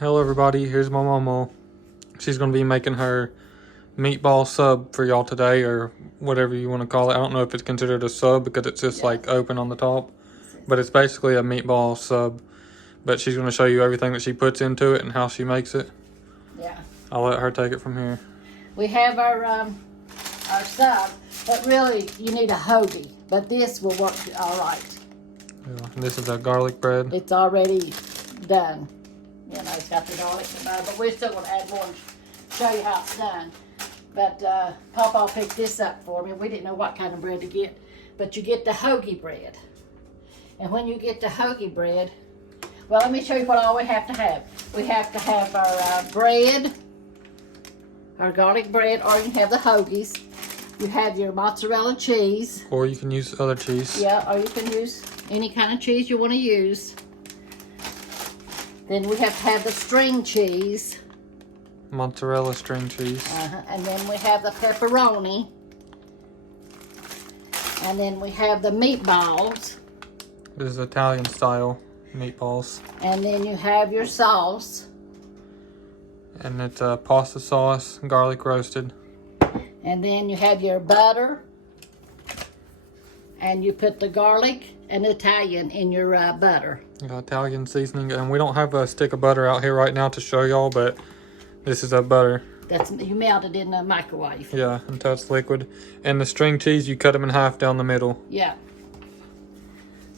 Hello everybody, here's my mama. She's going to be making her meatball sub for y'all today, or whatever you want to call it. I don't know if it's considered a sub because it's just like open on the top, but it's basically a meatball sub. But she's going to show you everything that she puts into it and how she makes it. Yeah. I'll let her take it from here. We have our sub, but really you need a hoagie, but this will work all right. Yeah, and this is a garlic bread. It's already done. You know, it's got the garlic and butter, but we're still going to add more and show you how it's done. But Papa picked this up for me. We didn't know what kind of bread to get, but you get the hoagie bread. And when you get the hoagie bread, well, let me show you what all we have to have. We have to have our bread, our garlic bread, or you can have the hoagies. You have your mozzarella cheese. Or you can use other cheese. Yeah, or you can use any kind of cheese you want to use. Then we have to have the string cheese. Mozzarella string cheese. And then we have the pepperoni. And then we have the meatballs. This is Italian style meatballs. And then you have your sauce. And it's pasta sauce, garlic roasted. And then you have your butter. And you put the garlic and Italian in your butter. Italian seasoning. And we don't have a stick of butter out here right now to show y'all, but this is a butter. You melt it in the microwave. Yeah, until it's liquid. And the string cheese, you cut them in half down the middle. Yeah.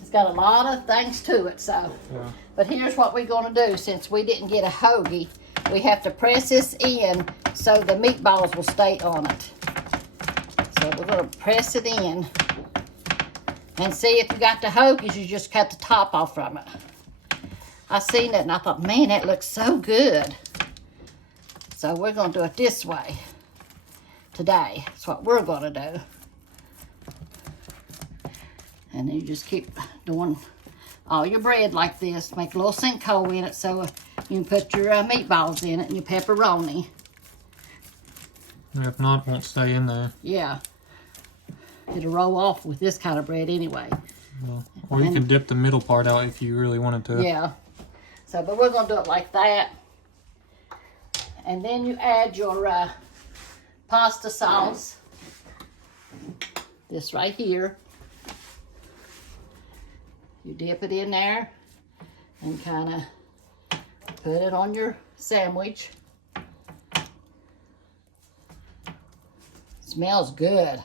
It's got a lot of things to it, so. Yeah. But here's what we're going to do. Since we didn't get a hoagie, we have to press this in so the meatballs will stay on it. So we're going to press it in. And see, if you got the hoagies, you just cut the top off from it. I seen it and I thought, man, that looks so good. So we're going to do it this way today. That's what we're going to do. And then you just keep doing all your bread like this. Make a little sinkhole in it so you can put your meatballs in it and your pepperoni. If not, it won't stay in there. Yeah. It'll roll off with this kind of bread anyway. Yeah. Or you can dip the middle part out if you really wanted to. Yeah. So, but we're going to do it like that. And then you add your pasta sauce. This right here. You dip it in there and kind of put it on your sandwich. Smells good.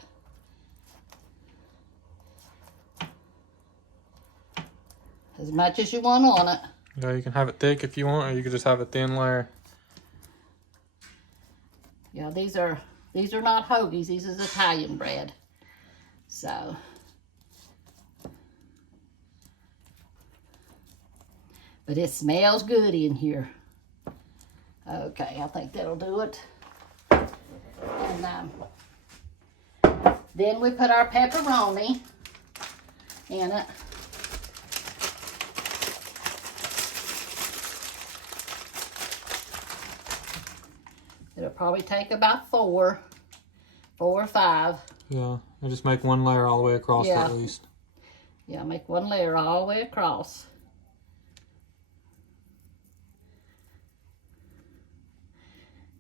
As much as you want on it. Yeah, you can have it thick if you want, or you can just have a thin layer. Yeah, these are not hoagies. These is Italian bread. So, but it smells good in here. Okay, I think that'll do it. And then we put our pepperoni in it. It'll probably take about four or five. Yeah, and just make one layer all the way across at least. Yeah, make one layer all the way across.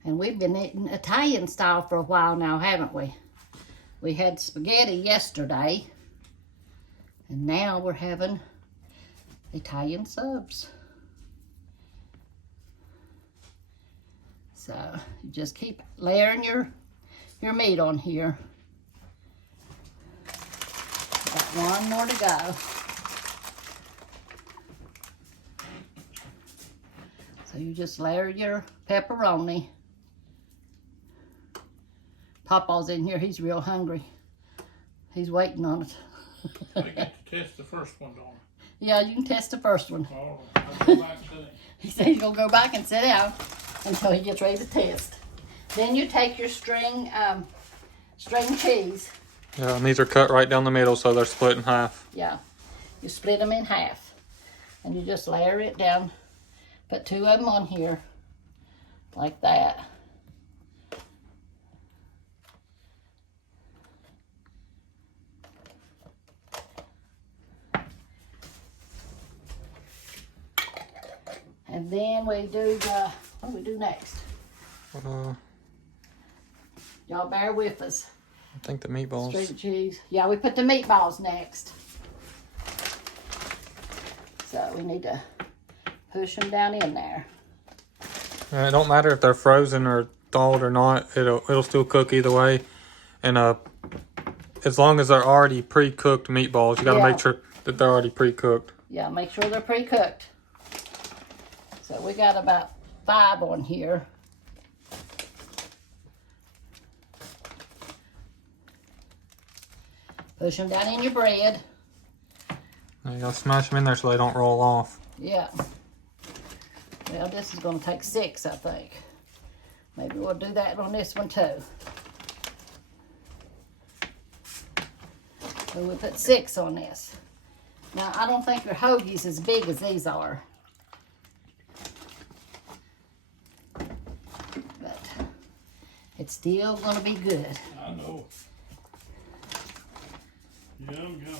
And we've been eating Italian style for a while now, haven't we? We had spaghetti yesterday, and now we're having Italian subs. So you just keep layering your meat on here. Got one more to go. So you just layer your pepperoni. Papa's in here. He's real hungry. He's waiting on it. I get to test the first one, don't I? Yeah, you can test the first one. Oh, I'll go back to it. He said he's going to go back and sit down until he gets ready to test. Then you take your string cheese. Yeah, and these are cut right down the middle, so they're split in half. Yeah, you split them in half. And you just layer it down. Put two of them on here, like that. And then we do the, what do we do next? Y'all bear with us. I think the meatballs. String cheese. Yeah, we put the meatballs next. So we need to push them down in there. It don't matter if they're frozen or thawed or not. It'll still cook either way. And as long as they're already pre-cooked meatballs, you got to make sure that they're already pre-cooked. Yeah, make sure they're pre-cooked. So we got about 5 on here. Push them down in your bread. You gotta smash them in there so they don't roll off. Yeah. Well, this is going to take 6, I think. Maybe we'll do that on this one too. So we'll put 6 on this. Now, I don't think your hoagie's as big as these are. But it's still going to be good. I know. Yum, yum.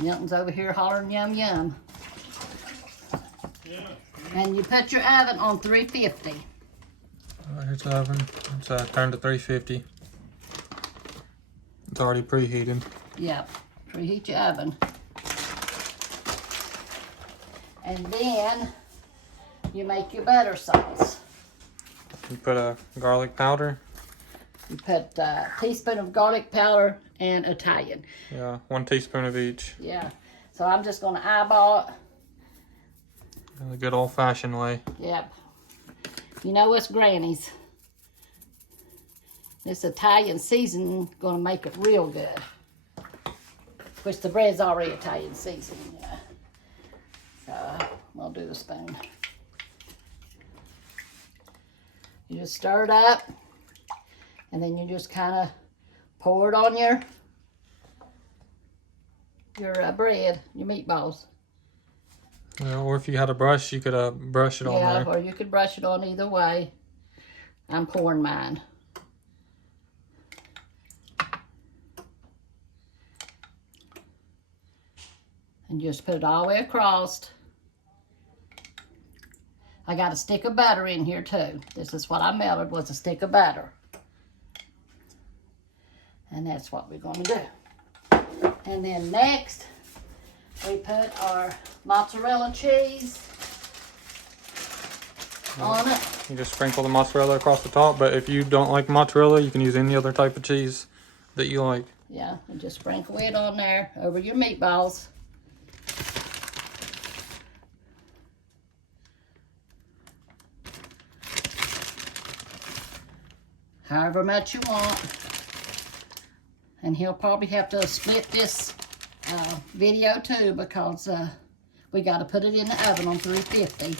Milton's over here hollering yum yum. Yeah. And you put your oven on 350. Here's the oven. It's turned to 350. It's already preheated. Yep. Preheat your oven. And then you make your butter sauce. You put a garlic powder. You put a teaspoon of garlic powder and Italian. Yeah, 1 teaspoon of each. Yeah. So I'm just going to eyeball it. The good old-fashioned way. Yep. You know what's Granny's. This Italian seasoning going to make it real good. Of course, the bread's already Italian seasoning, you know. So I'll do a spoon. You just stir it up, and then you just kind of pour it on your bread, your meatballs. Yeah, or if you had a brush, you could brush it on Yeah, there. or you could brush it on either way. I'm pouring mine. And just put it all the way across. I got a stick of butter in here too. This is what I melted, was a stick of butter. And that's what we're going to do. And then next, we put our mozzarella cheese on it. You just sprinkle the mozzarella across the top, but if you don't like mozzarella, you can use any other type of cheese that you like. Yeah, and just sprinkle it on there over your meatballs. However much you want. And he'll probably have to split this video too, because we got to put it in the oven on 350.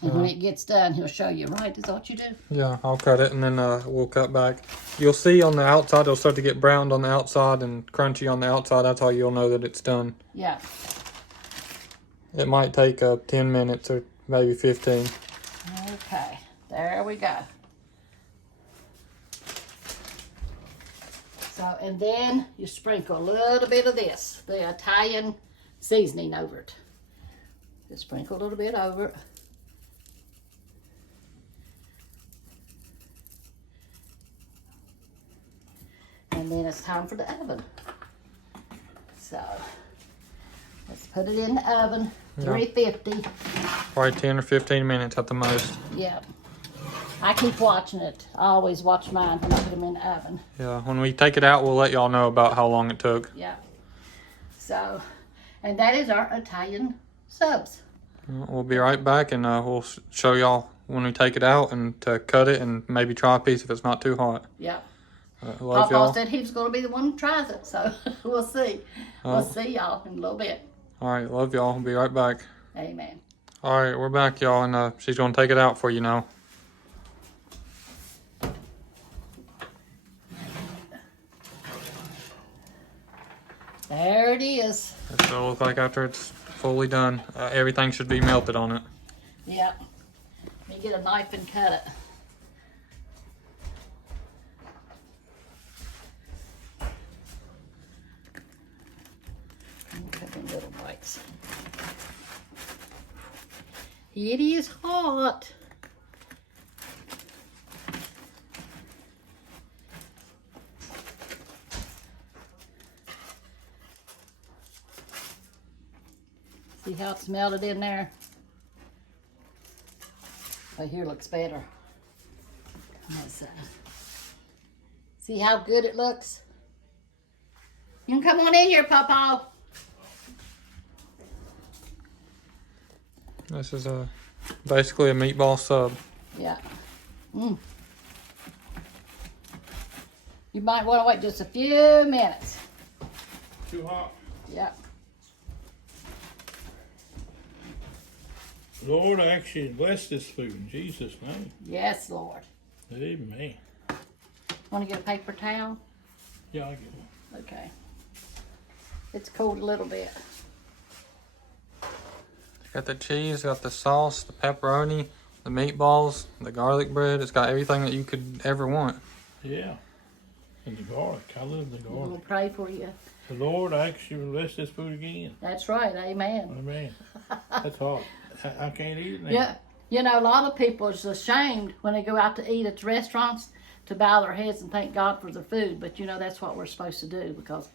And when it gets done, he'll show you, right? Is that what you do? Yeah, I'll cut it and then we'll cut back. You'll see on the outside, it'll start to get browned on the outside and crunchy on the outside. That's how you'll know that it's done. Yeah. It might take 10 minutes or maybe 15. Okay, there we go. So, and then you sprinkle a little bit of this, the Italian seasoning over it. Just sprinkle a little bit over it. And then it's time for the oven. So, let's put it in the oven, 350. Probably 10 or 15 minutes at the most. Yeah. I keep watching it. I always watch mine when I put them in the oven. Yeah, when we take it out, we'll let y'all know about how long it took. Yeah. So, and that is our Italian subs. We'll be right back and we'll show y'all when we take it out and to cut it and maybe try a piece if it's not too hot. Yeah. Love Papa y'all. said he was going to be the one that tries it, so we'll see. We'll see y'all in a little bit. All right, love y'all. We'll be right back. Amen. All right, we're back, y'all, and she's going to take it out for you now. There it is. That's what it'll look like after it's fully done. Everything should be melted on it. Yep. Let me get a knife and cut it. Cut in little bites. It is hot. See how it's melted in there? Oh, here looks better. On that side. See how good it looks? You can come on in here, Papa. This is basically a meatball sub. Yeah. You might want to wait just a few minutes. Too hot. Yeah. Lord, I actually bless this food in Jesus' name. Yes, Lord. Amen. Want to get a paper towel? Yeah, I'll get one. Okay. It's cooled a little bit. Got the cheese, got the sauce, the pepperoni, the meatballs, the garlic bread. It's got everything that you could ever want. Yeah. And the garlic. I love the We'll garlic. pray for you. The Lord, I actually bless this food again. That's right. Amen. Amen. That's hot. I can't eat it now. Yeah. You know, a lot of people is ashamed when they go out to eat at the restaurants to bow their heads and thank God for their food. But, you know, that's what we're supposed to do because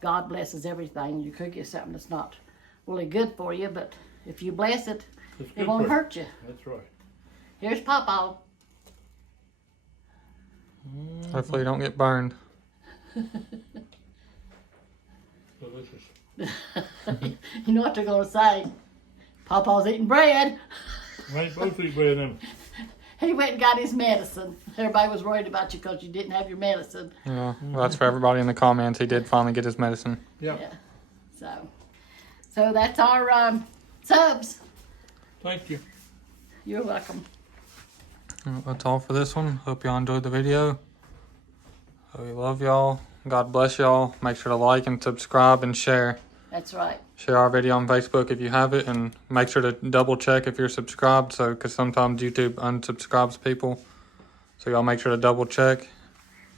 God blesses everything. You could get something that's not really good for you, but if you bless it, It's it good won't for- hurt you. That's right. Here's Papa. Hopefully you don't get burned. Delicious. You know what they're going to say. Papa's eating bread. I ain't supposed to eat bread now. He went and got his medicine. Everybody was worried about you because you didn't have your medicine. Yeah, well, that's for everybody in the comments. He did finally get his medicine. Yeah. Yeah. So that's our subs. Thank you. You're welcome. Well, that's all for this one. Hope y'all enjoyed the video. We love y'all. God bless y'all. Make sure to like and subscribe and share. That's right. Share our video on Facebook if you have it, and make sure to double check if you're subscribed. So, because sometimes YouTube unsubscribes people, so y'all make sure to double check.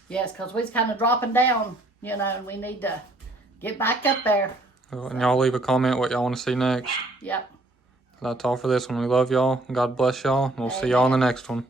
Yes, because we're kind of dropping down, you know, and we need to get back up there. And y'all leave a comment what y'all want to see next. Yep. That's all for this one. We love y'all. God bless y'all. And we'll see y'all in the next one.